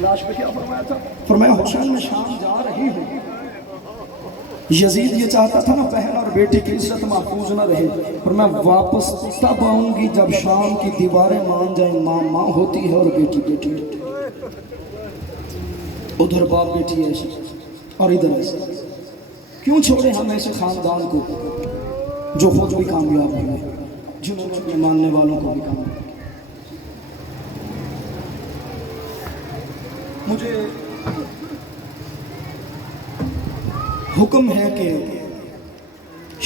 لاش پہ کیا فرمایا تھا؟ فرمایا حسین میں شام جا رہی ہوں، یزید یہ چاہتا تھا نا بہن اور بیٹی کی عزت محفوظ نہ رہے، اور میں واپس تب آؤں گی جب شام کی دیواریں مان جائیں، ماں ماں ہوتی ہے اور بیٹی بیٹی ہوتی ہے، ادھر باپ بیٹی ایسے اور ادھر ایسے۔ کیوں چھوڑے ہم ایسے خاندان کو جو خود بھی کامیاب ہوئے، جنہوں نے اپنے ماننے والوں کو بھی کامیاب کیا۔ مجھے حکم ہے کہ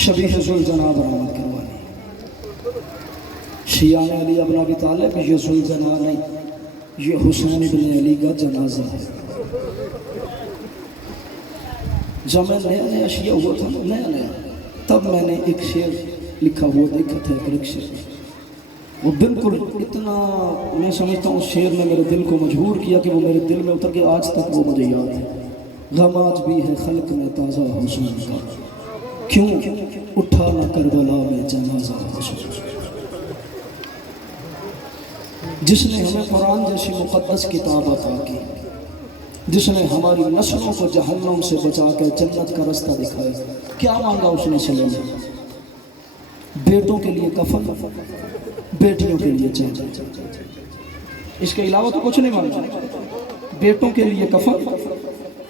شبیہ ذوالجناح برآمد کروانی۔ شیعہ علی ابن ابی طالب یہ ذوالجناح نہیں، یہ حسین بن علی کا جنازہ ہے۔ جب میں نیا نیا شیعہ ہوا تھا نیا تب میں نے ایک شعر لکھا ہوا دیکھا تھا، ایک شعر وہ بالکل اتنا میں سمجھتا ہوں شعر نے میرے دل کو مجبور کیا کہ وہ میرے دل میں اتر کے آج تک وہ مجھے یاد ہے۔ غم آج بھی ہے خلق میں تازہ حسین کا، کیوں اٹھا نہ کربلا میں جنازہ حسین کا۔ جس نے ہمیں قرآن جیسی مقدس کتاب عطا کی، جس نے ہماری نسلوں کو جہنم سے بچا کے جنت کا رستہ دکھایا، کیا مانگا اس نے سلے میں؟ بیٹوں کے لیے کفن، بیٹیوں کے لیے چادر، اس کے علاوہ تو کچھ نہیں مانگا۔ بیٹوں کے لیے کفن،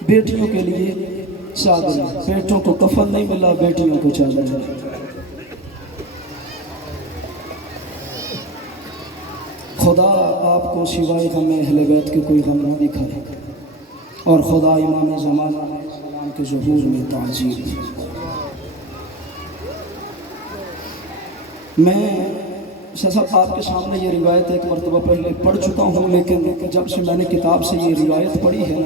بیٹیوں کے لیے چادر، بیٹوں کو کفن نہیں ملا، بیٹیوں کو چادر ملا۔ خدا آپ کو سوائے غم اہل بیت کے کوئی غم نہ دکھائے، اور خدا امام زمانہ علیہ السلام کے ظہور میں تعظیم۔ میں صاحب آپ کے سامنے یہ روایت ایک مرتبہ پہلے پڑھ چکا ہوں، لیکن جب سے میں نے کتاب سے یہ روایت پڑھی ہے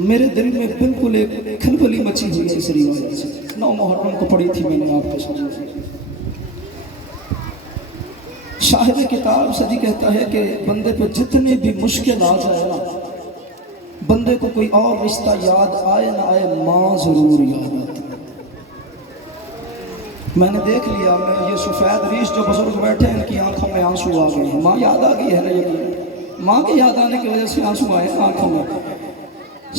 میرے دل میں بالکل ایک کھلبلی مچی ہوئی ہے اس روایت سے۔ 9 محرم کو پڑھی تھی میں نے آپ کے سامنے۔ صاحب کتاب سجی کہتا ہے کہ بندے پہ جتنی بھی مشکل آ جائے نا، بندے کو کوئی اور رشتہ یاد آئے نہ آئے، ماں ضرور یاد آتی۔ میں نے دیکھ لیا، میں یہ سفید ریش جو بزرگ بیٹھے ہیں ان کی آنکھوں میں آنسو آ گئے ہیں، ماں یاد آ گئی ہے نا، یہ ماں کے یاد آنے کی وجہ سے آنسو آئے آنکھوں میں۔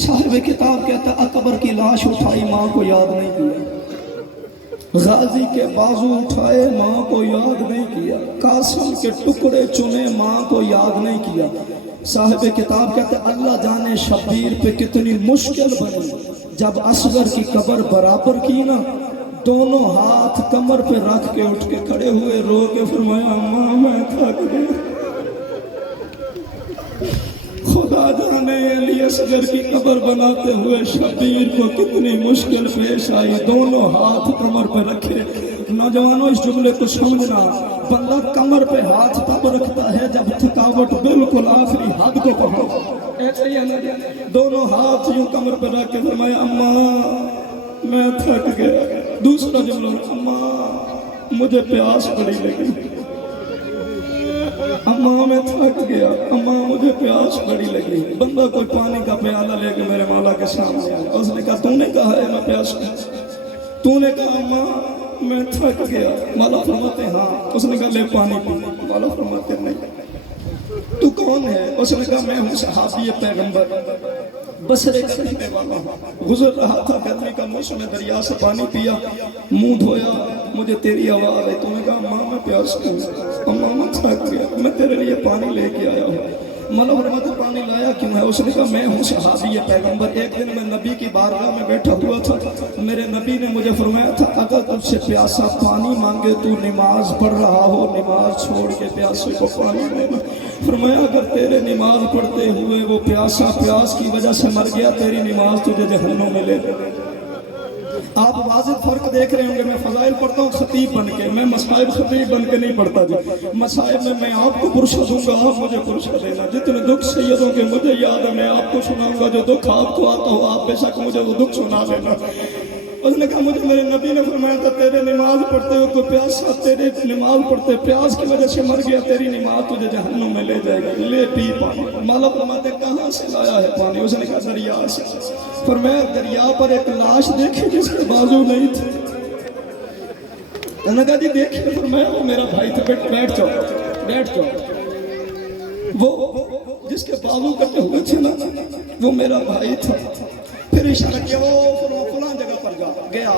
صاحب کتاب کہتا ہے اکبر کی لاش اٹھائی، ماں کو یاد نہیں کیا، غازی کے بازو اٹھائے، ماں کو یاد نہیں کیا، قاسم کے ٹکڑے چنے، ماں کو یاد نہیں کیا۔ صاحب کتاب کہتے ہیں اللہ جانے شبیر پہ کتنی مشکل بنی، جب اصغر کی قبر برابر کی نا، دونوں ہاتھ کمر پہ رکھ کے اٹھ کے کھڑے ہوئے، رو کے فرمایا ماں میں تھک گیا۔ خدا جانے علی اصغر کی قبر بناتے ہوئے شبیر کو کتنی مشکل پیش آئی، دونوں ہاتھ کمر پہ رکھے۔ نوجوانوں اس جملے کو سمجھنا، بندہ کمر پہ ہاتھ تب رکھتا ہے جب تھکاوٹ بالکل آخری حد کو پہنچ، ایسے ہی دونوں ہاتھ یوں کمر پہ رکھ کے فرمایا اماں میں تھک گیا۔ دوسرا جملہ اماں مجھے پیاس بڑی لگی، اماں میں تھک گیا، اماں مجھے پیاس بڑی لگی۔ بندہ کوئی پانی کا پیالہ لے کے میرے مولا کے سامنے آیا، اس نے کہا تو نے کہا ہے میں پیاس ہوں، تو نے کہا اماں میں تھک گیا، مولا فرماتے ہاں، اس نے کہا لے پانی پی، مولا فرماتے نہیں۔ تو کون ہے؟ اس نے کہا میں ہوں صحابی پیغمبر، بصرے کا رہنے والا ہوں، گزر رہا تھا گرمی کا موسم، دریا سے پانی پیا، منہ دھویا، مجھے تیری آواز ہے، تو نے کہا ماں میں پیاس ہوں، اماں میں تھک گیا، میں تیرے لیے پانی لے کے آیا ہوں۔ مولا فرماتے پانی لایا کیوں ہے؟ اس نے کہا میں ہوں صحابی پیغمبر، ایک دن میں نبی کی بارگاہ میں بیٹھا ہوا تھا، میرے نبی نے مجھے فرمایا تھا اگر تجھ سے پیاسا پانی مانگے تو نماز پڑھ رہا ہو، نماز چھوڑ کے پیاسے کو پانی دینا۔ فرمایا اگر تیرے نماز پڑھتے ہوئے وہ پیاسا پیاس کی وجہ سے مر گیا، تیری نماز تجھے جہنم میں لے لے۔ آپ واضح فرق دیکھ رہے ہوں گے، میں فضائل پڑھتا ہوں خطیب بن کے، میں مصائب خطیب بن کے نہیں پڑھتا جی۔ مصائب میں آپ کو پرشہ دوں گا، آپ مجھے پرشہ دینا۔ جتنے دکھ سیدوں کے مجھے یاد ہے میں آپ کو سناؤں گا، جو دکھ آپ کو آتا ہو آپ بے شک مجھے وہ دکھ سنا دینا۔ اس نے کہا مجھے میرے نبی نے فرمایا تھا تیرے نماز پڑھتے ہو کوئی پیاسا، تیرے نماز پڑھتے پیاس کی وجہ سے مر گیا، تیری نماز تجھے جہنم میں لے جائے گی، لے پی پانی۔ مولا فرماتے کہاں سے لایا ہے پانی؟ اس نے کہا دریا سے۔ فرمایا دریا پر ایک لاش دیکھی جس کے بازو نہیں تھے؟ انہوں نے کہا جی دیکھیں۔ فرمایا وہ میرا بھائی تھا، بیٹھ جاؤ بیٹھ جاؤ۔ وہ جس کے بازو کٹے ہوئے تھے نا وہ میرا بھائی تھا. پھر اشارہ کیا وہ فلاں جگہ پر گیا.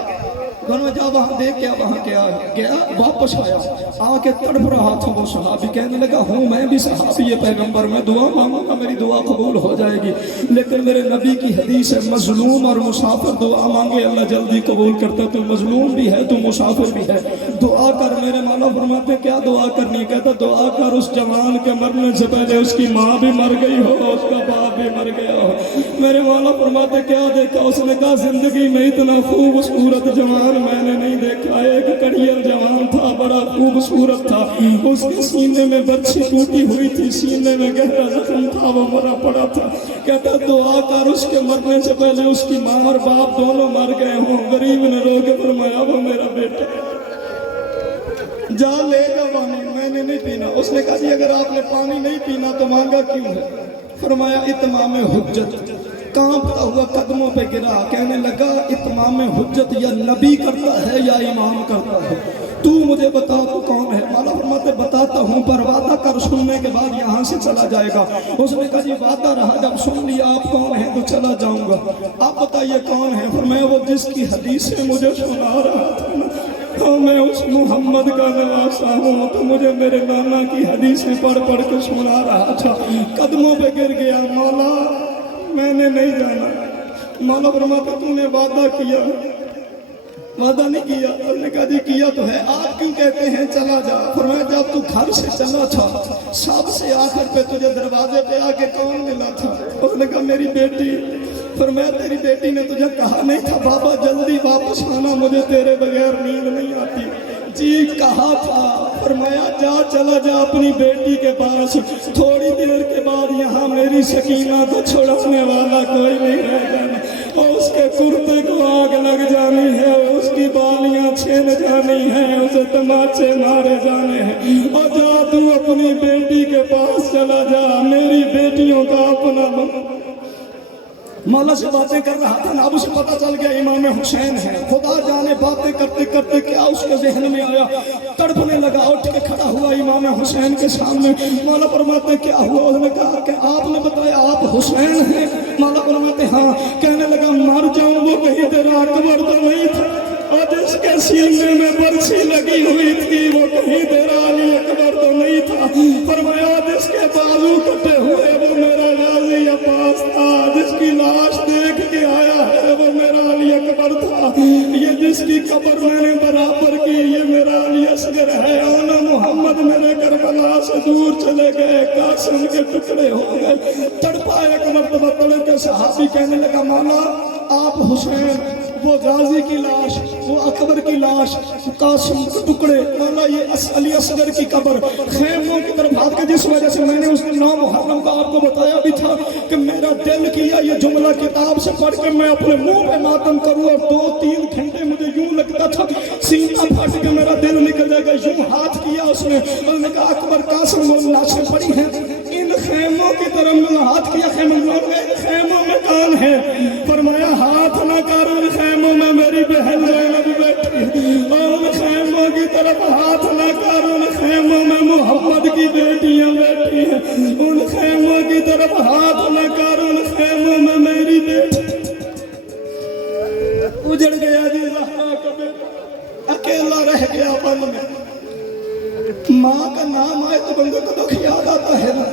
دونوں جا وہاں دیکھ کیا وہاں کیا گیا. واپس آیا آ کے تڑپ رہا تھا وہ صحابی. کہنے لگا ہوں میں بھی صحابی ہے پیغمبر, میں دعا مانگوں گا میری دعا قبول ہو جائے گی, لیکن میرے نبی کی حدیث ہے مظلوم اور مسافر دعا مانگے اللہ جلدی قبول کرتا. تو مظلوم بھی ہے تو مسافر بھی ہے, دعا کر. میرے مولا فرماتے کیا دعا کرنی؟ کہتا دعا کر اس جوان کے مرنے سے پہلے اس کی ماں بھی مر گئی ہو, اس کا باپ بھی مر گیا ہو. میرے مولا فرماتے کیا دیکھا؟ اس نے کہا زندگی میں اتنا خوبصورت جوان میں نے نہیں دیکھا. ایک کڑیل جوان تھا, بڑا خوبصورت تھا, اس کے سینے میں برچھی ٹوٹی ہوئی تھی, سینے میں گہرا زخم تھا, وہ مرا پڑا تھا. کہتا دعا کر اس کے مرنے سے پہلے اس کی ماں اور باپ دونوں مر گئے ہوں. غریب نے رو کے فرمایا وہ میرا بیٹا جا لے جا پانی, میں نے نہیں پینا. اس نے کہا جی اگر آپ نے پانی نہیں پینا تو مانگا کیوں ہے؟ فرمایا اتمام حجت. کانپتا ہوا قدموں پہ گرا, کہنے لگا اتمام حجت یا نبی کرتا ہے یا امام کرتا ہے, تو مجھے بتا تو کون ہے؟ مولا فرماتے بتاتا ہوں پر وعدہ کر سننے کے بعد یہاں سے چلا جائے گا. اس نے کہا جی وعدہ رہا, جب سن لیا آپ کون ہیں تو چلا جاؤں گا. آپ بتائیے کون ہے؟ فرمایا وہ جس کی حدیثیں مجھے سنا رہا تھا نا, تو میں اس محمد کا نواسا ہوں, تو مجھے میرے نانا کی حدیثیں پڑھ پڑھ کے سنا رہا تھا. قدموں پہ گر گیا, مولا میں نے نہیں جانا. مولا فرماتا تو نے وعدہ کیا, وعدہ نہیں کیا. اور نے کہا جی کیا تو ہے, آپ کیوں کہتے ہیں چلا جا؟ فرمایا جب تو گھر سے چلا تھا سب سے آخر پہ تجھے دروازے پہ آ کے کون ملا تھا؟ اس نے کہا میری بیٹی. فرمایا تیری بیٹی نے تجھے کہا نہیں تھا بابا جلدی واپس آنا, مجھے تیرے بغیر نیند نہیں آتی؟ جی کہا تھا. فرمایا جا چلا جا اپنی بیٹی کے پاس, تھوڑی دیر کے بعد یہاں میری سکینہ کو چھڑانے والا کوئی نہیں رہ جانا, اور اس کے کرتے کو آگ لگ جانی ہے, اس کی بالیاں چھین جانی ہیں, اسے تماچے مارے جانے ہیں, اور جا تو اپنی بیٹی کے پاس چلا جا, میری بیٹیوں کا اپنا بنا. مولا سے باتیں کر رہا تھا نا, اب اسے پتا چل گیا امام حسین ہے. خدا جانے باتیں کرتے کرتے کیا اس کے ذہن میں آیا, تڑپنے لگا, اٹھ کے کھڑا ہوا امام حسین کے سامنے. مولا فرماتے کیا ہوا؟ اس نے کہا کہ آپ نے بتایا آپ حسین ہیں. مولا فرماتے ہاں. کہنے لگا مر جاؤں وہ کہیں تیرا اکبر تو نہیں تھا, اور جس کے سینے میں برچھی لگی ہوئی تھی وہ کہیں تیرا علی اکبر تو نہیں تھا. فرمایا جس کے بازو کٹے ہوئے وہ میرا غازی عباس تھا, جس کی لاش دیکھ کے آیا ہے وہ میرا علی اکبر تھا, یہ جس کی قبر میں نے برابر کی یہ میرا علی اصغر ہے. آنا محمد میرے کربلا سے دور چلے گئے, قاسم کے ٹکڑے ہو گئے. تڑپا ایک مرتبہ تڑپ کے صحابی کہنے لگا مولا آپ حسین, وہ غازی کی لاش, وہ اکبر کی لاش, قاسم کے ٹکڑے, مولا یہ علی اصغر کی قبر. خیموں کی طرف بھاگ کے, جس وجہ سے میں نے اس دن 9 محرم کا آپ کو بتایا بھی تھا کہ میرا دل کیا یہ جملہ کتاب سے پڑھ کے میں اپنے منہ پہ ماتم کروں, اور 2-3 گھنٹے مجھے یوں لگتا تھا سینہ پھٹ کے میرا دل نکل جائے گا. یوں ہاتھ کیا اس نے, اور نے کہا اکبر قاسم وہ لاشیں پڑی ہیں, ان خیموں کی طرف ہاتھ کیا, خیموں میں کون ہے؟ فرمایا ہاتھ نہ کر, ان خیموں میں میری بہن زینب بیٹھی ہے, اور ان خیموں کی طرف ہاتھ نہ کر, ان خیموں میں محمد کی بیٹیاں بیٹھی ہیں, ان خیموں کی طرف ہاتھ نہ کر, ان خیموں میں میری بیٹی. اجڑ گیا جی زہرا کا بیٹا, اکیلا رہ گیا بن میں. ماں کا نام آئے تو بندے کو دکھ یاد آتا ہے نا,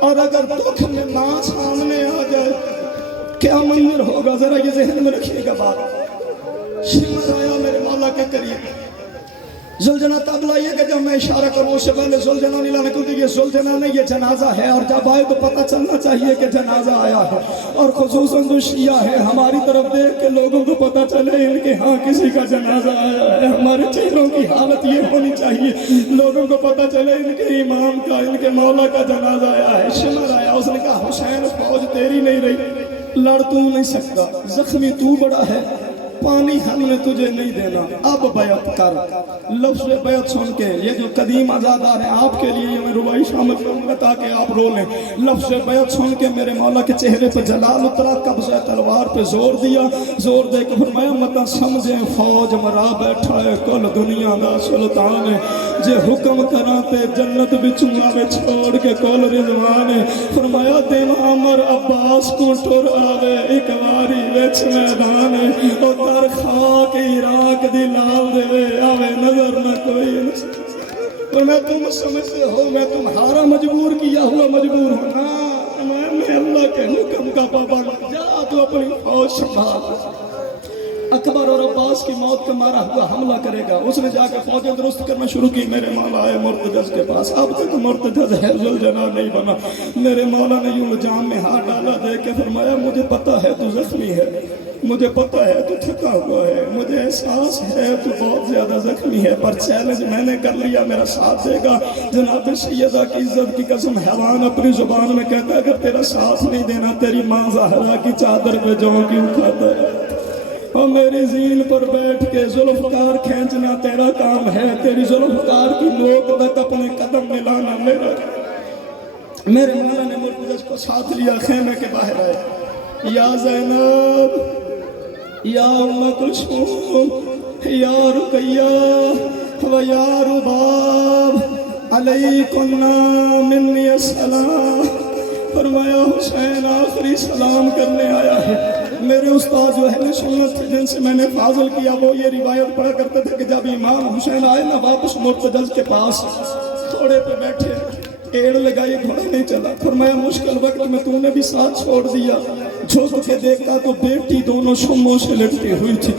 اور اگر دکھ میں ماں سامنے آ جائے کیا منظر ہوگا, ذرا یہ ذہن میں رکھیے گا بات. شمر آیا میرے مولا کے قریب, زلجنہ تب لائیے کہ جب میں اشارہ کروں اس سے پہلے زلجنہ نہیں لانا, کیونکہ یہ زلجنہ نہیں یہ جنازہ ہے, اور جب آئے تو پتہ چلنا چاہیے کہ جنازہ آیا ہے. اور خصوصاً جو شیعہ ہے ہماری طرف دیکھ کے لوگوں کو پتہ چلے ان کے ہاں کسی کا جنازہ آیا ہے. ہمارے چہروں کی حالت یہ ہونی چاہیے, لوگوں کو پتہ چلے ان کے امام کا, ان کے مولا کا جنازہ آیا ہے. شمر آیا, اس نے کہا حسین فوج تیری نہیں رہی, لڑ تو نہیں سکتا, زخمی تو بڑا ہے, پانی ہم نے تجھے نہیں دینا، اب بیعت کر۔ لفظ بیعت سن کے یہ جو قدیم عزادار ہیں آپ کے لیے یہ میں ربائی شامل کروں گا تاکہ آپ رو لیں۔ لفظ بیعت سن کے میرے مولا کے چہرے پہ جلال اترا، قبضہ تلوار پہ زور دیا، زور دے کے فرمایا متا سمجھیں فوج مرا بیٹھا ہے کل دنیا دا سلطان ہے، جے حکم کراتے جنت بچوں آوے چھوڑ کے کل رضوان ہے۔ فرمایا دن عمر عباس کو ٹر آوے ایک واری وچ میدان ہے، او در خاک عراق دی لال دے آوے نظر نہ کوئی انسان۔ تو میں تم سمجھتے ہو میں تمہارا مجبور کیا ہوا مجبور ہوں نا، میں اللہ کے حکم کا پابند، جا تو اپنی فوج سنبھال۔ اکبر اور عباس کی موت کا مارا ہوا حملہ کرے گا، اس نے جا کے فوجیں درست کرنا شروع کی۔ میرے مولا آئے مرتجز کے پاس، اب تک مرتجز حفظ الجناح نہیں بنا۔ میرے مولا نے یوں جام میں ہاتھ ڈالا، دے کے فرمایا مجھے پتا ہے تو زخمی ہے، مجھے پتا ہے تو تھکا ہوا ہے، مجھے احساس ہے تو بہت زیادہ زخمی ہے، پر چیلنج میں نے کر لیا، میرا ساتھ دے گا۔ جناب سیدہ کی عزت کی قسم حیوان اپنی زبان میں کہتا ہے اگر تیرا ساتھ نہیں دینا تیری ماں زہرا کی چادر پہ جوں کیوں کھاتا ہے، اور میری زین پر بیٹھ کے ذوالفقار کھینچنا تیرا کام ہے، تیری ذوالفقار کی نوک تک اپنے قدم ملانا میرا۔ میرے مولا نے مرتجز کو ساتھ لیا، خیمے کے باہر آئے۔ یا زینب، یا ام کلثوم، یا رقیہ و یا رباب، علیکم منی السلام۔ فرمایا حسین آخری سلام کرنے آیا ہے۔ میرے استاد جو اہل سنت تھے جن سے میں نے فاضل کیا وہ یہ روایت پڑھا کرتے تھے کہ جب امام حسین آئے نا واپس مرتجز کے پاس گھوڑے پہ بیٹھے، ایڑ لگائی، گھوڑا نہیں چلا۔ فرمایا مشکل وقت میں تو نے بھی ساتھ چھوڑ دیا، جھک کے دیکھا تو بیٹی دونوں شموں سے لٹکی ہوئی تھی۔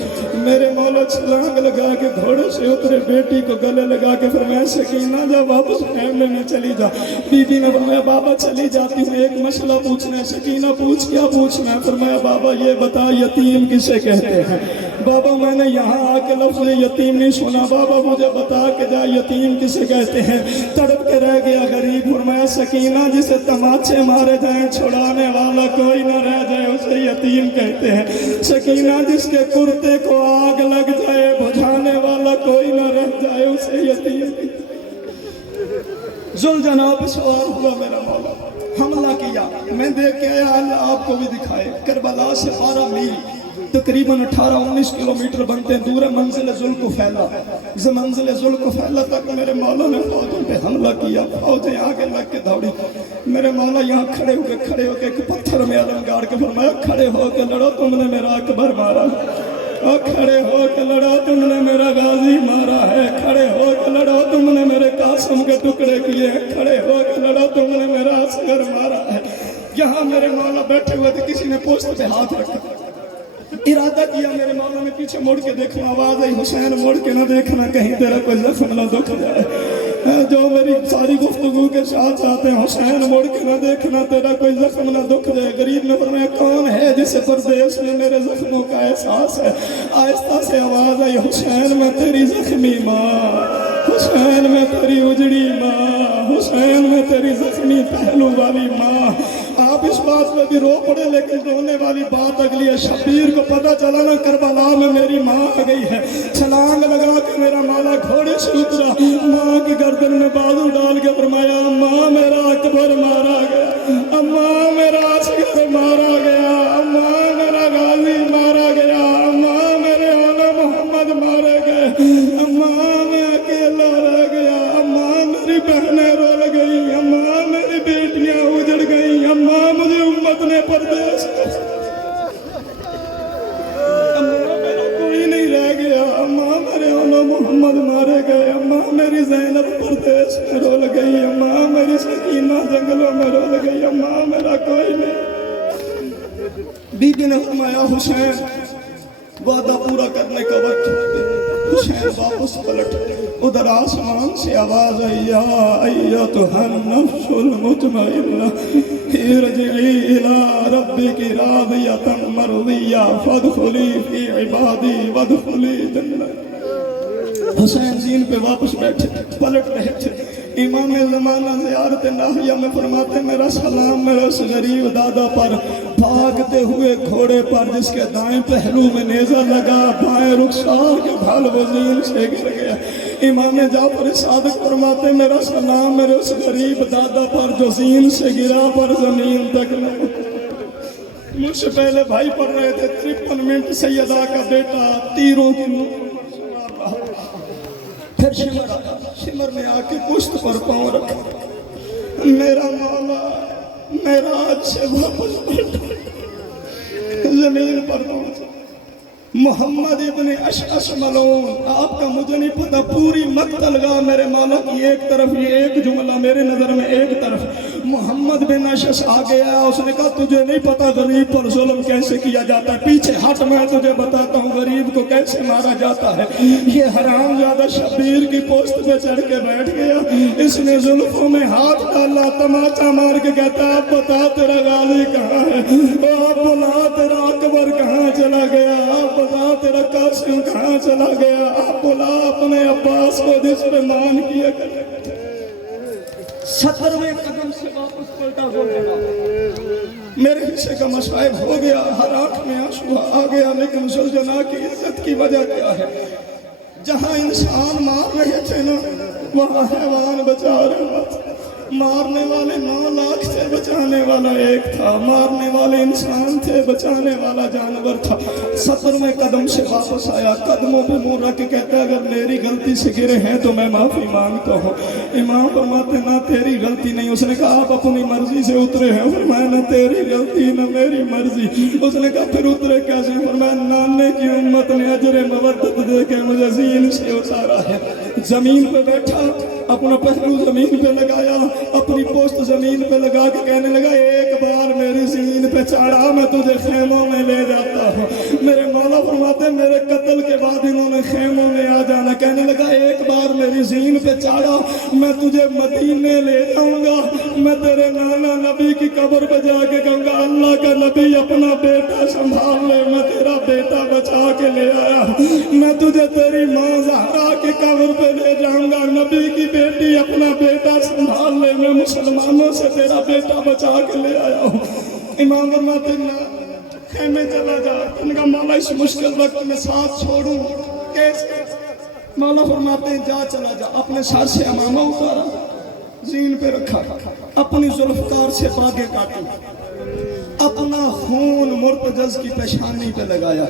میرے مولا چھلانگ لگا کے گھوڑے سے اترے، بیٹی کو گلے لگا کے فرمایا سکینہ جا واپس خیمے میں چلی جا۔ بی بی نے فرمایا بابا چلی جاتی ہوں، ایک مسئلہ پوچھنا ہے۔ سکینہ پوچھ، کیا پوچھنا ہے؟ فرمایا بابا یہ بتا یتیم کسے کہتے ہیں؟ بابا میں نے یہاں آ کے لفظ یتیم نہیں سنا، بابا مجھے بتا کے جا یتیم کسے کہتے ہیں؟ تڑپ کے رہ گیا غریب۔ فرمایا سکینہ جسے تماچے مارے جائیں چھڑانے والا کوئی نہ رہ جائے اسے یتیم کہتے ہیں۔ سکینہ جس کے کرتے کو آگ لگ جائے بجھانے والا کوئی نہ رہ جائے اسے یتیم کہتے ہیں۔ ذوالجناح سوال ہوا میرا مولا، حملہ کیا، میں دیکھ کے آیا، اللہ آپ کو بھی دکھائے۔ کربلا سے 12 میل تقریباً 18-19 کلومیٹر بنتے ہیں دور ہے منزل ذوالکفیلہ۔ منزل ذوالکفیلہ تک میرے مولا نے فوجوں پہ حملہ کیا، فوجیں آگے لگ کے دوڑی۔ میرے مولا یہاں کھڑے ہو کے ایک پتھر میں علم گاڑ کے فرمایا کھڑے ہو کے لڑو، تم نے میرا اکبر مارا، اور کھڑے ہو کے لڑو تم نے میرا غازی مارا ہے، کھڑے ہو کے لڑو تم نے میرے قاسم کے ٹکڑے کیے ہیں، کھڑے ہو کے لڑو تم نے میرا اصغر مارا ہے۔ یہاں میرے مولا بیٹھے ہوئے تھے، کسی نے پوسٹ پہ ہاتھ رکھا، ارادہ کیا میرے مولا نے پیچھے مڑ کے دیکھنا، آواز آئی حسین مڑ کے نہ دیکھنا کہیں تیرا کوئی زخم نہ دکھ جائے۔ جو میری ساری گفتگو کے ساتھ آتے ہیں، حسین مڑ کے نہ دیکھنا تیرا کوئی زخم نہ دکھ جائے۔ غریب نے فرمایا کون ہے جسے پردیس میں میرے زخموں کا احساس ہے؟ آہستہ سے آواز آئی حسین میں تیری زخمی ماں، حسین میں تیری اجڑی ماں، حسین میں تیری زخمی پہلو والی ماں۔ آپ اس بات میں بھی رو پڑے لیکن رونے والی بات اگلی ہے۔ شبیر کو پتہ چلا نا کربلا میں میری ماں آ گئی ہے، چھلانگ لگا کے میرا مولا گھوڑے سے اترا، ماں کی گردن میں بازو ڈال کے فرمایا اماں میرا اکبر مارا گیا، اماں میرا اصغر مارا گیا، اماں میرا غازی مارا گیا، اماں میرے اولا محمد مارے گئے، اماں میں اکیلا رہ گیا، اماں میری بہنیں رول گئی، اماں میری بیٹیاں اجڑ گئی، اماں مجھے امت نے پردیس، اماں میرا کوئی نہیں رہ گیا، اماں میرے اولا محمد مارے گئے، اماں میری زینب پردیس میں رول گئی، اماں میری سکینہ جنگلوں میں رول گئی، اماں میرا کوئی نہیں۔ بی بی نے فرمایا حسین وعدہ پورا کرنے کا وقت، حسین واپس پلٹ، ادھر آسمان سے آواز آئی یا ایتھا النفس المطمئنہ ارجعی الی ربک راضیۃ مرضیہ فادخلی فی عبادی وادخلی جنتی۔ حسین زین پہ واپس بیٹھے، پلٹ رہے تھے، امام زمانہ زیارت ناحیہ میں فرماتے میرا سلام میرے اس غریب دادا پر، بھاگتے ہوئے گھوڑے پر جس کے دائیں پہلو میں نیزہ لگا، بائیں رخسار کے بھال وزین سے گر گیا۔ امام جعفر صادق فرماتے میرا سلام میرے اس غریب دادا پر جو زین سے گرا پر زمین تک نہ۔ مجھ سے پہلے بھائی پڑھ رہے تھے 53 منٹ سیدہ کا بیٹا تیروں کی سوار رہا، پھر شمر آیا، شمر نے آ کے پشت پر پاؤں رکھا، میرا مولا میرا آج سے واپس زمین پر پہنچا۔ محمد ابن اشعث ملعون، آپ کا مجھے نہیں پتا پوری مقتل گاہ میرے مولا کی ایک طرف، یہ ایک جملہ میرے نظر میں ایک طرف، محمد بن اشعث آگے آیا، اس نے کہا تجھے نہیں پتا غریب پر ظلم کیسے کیا جاتا ہے، پیچھے ہٹ میں تجھے بتاتا ہوں غریب کو کیسے مارا جاتا ہے۔ یہ حرام زیادہ شبیر کی پوست پہ چڑھ کے بیٹھ گیا، اس نے زلفوں میں ہاتھ ڈالا، تماچا مار کے کہتا ہے اب بتا تیرا غازی کہاں ہے، اب بلا تیرا اکبر کہاں چلا گیا، اب بتا تیرا قاسم کہاں چلا گیا، اب بلا اپنے عباس کو جس پہ مان کیا کرے۔ 70ویں قدم سے واپس پلٹا بولتا میرے حصے کا مصائب ہو گیا، ہر آنکھ میں آنسو آ گیا، لیکن ذوالجلال کی عزت کی وجہ کیا ہے؟ جہاں انسان مار رہے تھے نا وہاں حیوان بچا رہا تھا، مارنے والے 9 لاکھ تھے، بچانے والا ایک تھا، مارنے والے انسان تھے، بچانے والا جانور تھا۔ 70ویں قدم سے واپس آیا، قدموں پہ منہ رکھ کے کہتا ہے اگر میری غلطی سے گرے ہیں تو میں معافی مانگتا ہوں۔ امام فرماتے نہ تیری غلطی نہیں، اس نے کہا آپ اپنی مرضی سے اترے ہیں، فرمایا نہ تیری غلطی نہ میری مرضی، اس نے کہا پھر اترے کیسے، فرمایا نانے کی امت نے اجر مودت دے کے مجھے زین سے اتارا ہے۔ زمین پہ بیٹھا، اپنا پہلو زمین پہ لگایا، اپنی پوست زمین پہ لگا کے کہنے لگا ایک بار میری زمین پہ چڑھا میں تجھے خیموں میں لے جاتا ہوں۔ میرے مولا فرماتے میرے قتل کے بعد انہوں نے خیموں میں آ جانا، کہنے لگا ایک بار میری زمین پہ چڑھا میں تجھے مدینے لے جاؤں گا، میں تیرے نانا نبی کی قبر پہ جا کے کہوں گا اللہ کا نبی اپنا بیٹا سنبھال لے، میں تیرا بیٹا بچا کے لے آیا، میں تجھے تیری ماں زہرا کی قبر پہ لے جاؤں گا، نبی کی بیٹی اپنا بیٹا سنبھال لے، میں مسلمانوں سے تیرا بیٹا بچا کے لے آیا ہوں۔ امام فرماتے ہیں خیمے چلا جا، ان کا مولا اس مشکل وقت میں ساتھ چھوڑوں کیسے؟ مولا فرماتے ہیں جا چلا جا، اپنے سر سے امامہ اتارا، زین پہ رکھا، اپنی ذوالفقار سے باگے کاٹی، اپنا خون مرتجز کی پیشانی پہ لگایا،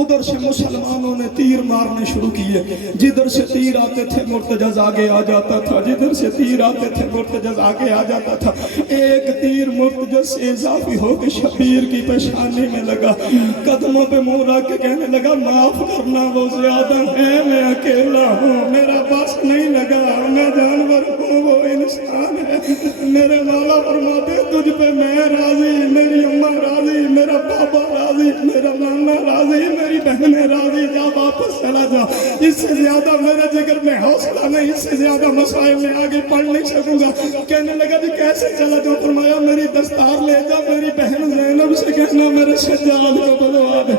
ادھر سے مسلمانوں نے تیر مارنے شروع کیے، جدھر سے تیر آتے تھے مرتجز آگے آ جاتا تھا، جدھر سے تیر آتے تھے مرتجز آگے آ جاتا تھا، ایک تیر مرتجز سے اضافی ہو کے شبیر کی پیشانی میں لگا، قدموں پہ منہ رکھ کے کہنے لگا معاف کرنا وہ زیادہ ہے، میں اکیلا ہوں، میرا بس نہیں لگا، میں جانور ہوں وہ انسان ہے، میرے مولا فرماتے تجھ پہ میں راضی، میری اماں راضی، میرا بابا راضی، میرا نانا راضی، میری بہنیں راضی، جا واپس چلا جا، اس سے زیادہ میرے جگر میں حوصلہ نہیں، اس سے زیادہ مسائل میں آگے پڑھ نہیں سکوں گا۔ کہنے لگا جی کیسے چلا جاؤں؟ فرمایا میری دستار لے جا، میری بہن زینب سے کہنا میرے سجاد کو بلوا دے،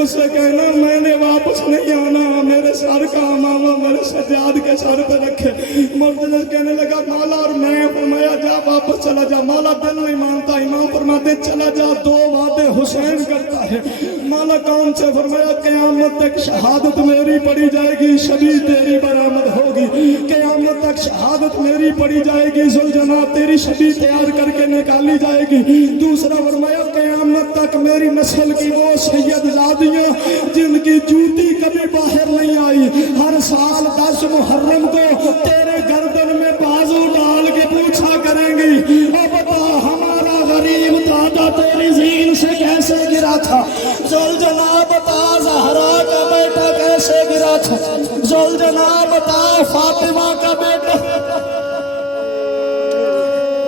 اس سے کہنا میں نے واپس نہیں آنا، میرے سر کا امامہ میرے سجاد کے سر پہ رکھے۔ مرتضی کہنے لگا مولا اور میں، فرمایا جا واپس چلا جا، مولا دل نہیں مانتا، امام فرماتے چلا جا، 2 وعدے حسین کرتا ہے، مولا کون سے؟ فرمایا قیامت تک شہادت میری پڑی جائے گی، شبی تیری برآمد ہوگی، قیامت تک شہادت میری پڑی جائے گی، ذوالجلال تیری شبی تیار کر کے نکالی جائے گی۔ دوسرا فرمایا قیامت تک میری نسل کی وہ سید زادیاں جن کی جوتی کبھی باہر نہیں آئی، ہر سال 10 محرم کو تیرے گردن میں بازو ڈال کے پوچھا کریں گی او بتا ہمارا غریب دادا تیری زین سے کیسے گرا تھا، ذوالجلال بتا زہرا کا بیٹا کیسے گرا تھا، ذوالجلال بتا فاطمہ کا بیٹا۔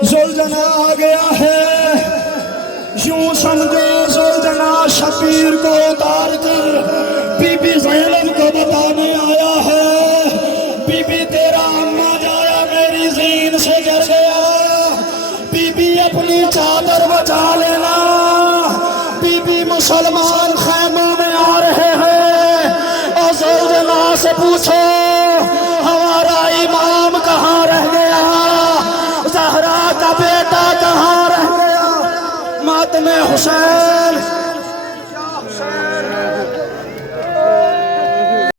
ذوالجلال آ گیا ہے، یوں سمجھو ذوالجلال شبیر کو اتار کر بی بی زینب کو بتانے آیا ہے، بی بی تیرا اماں جایا میری زین سے گر گیا، بی بی اپنی چادر بچا لینا، بی بی مسلمان خیموں میں آ رہے ہیں، اور ذوالجلال سے پوچھو ہمارا امام کہاں رہ گیا، ختم حسین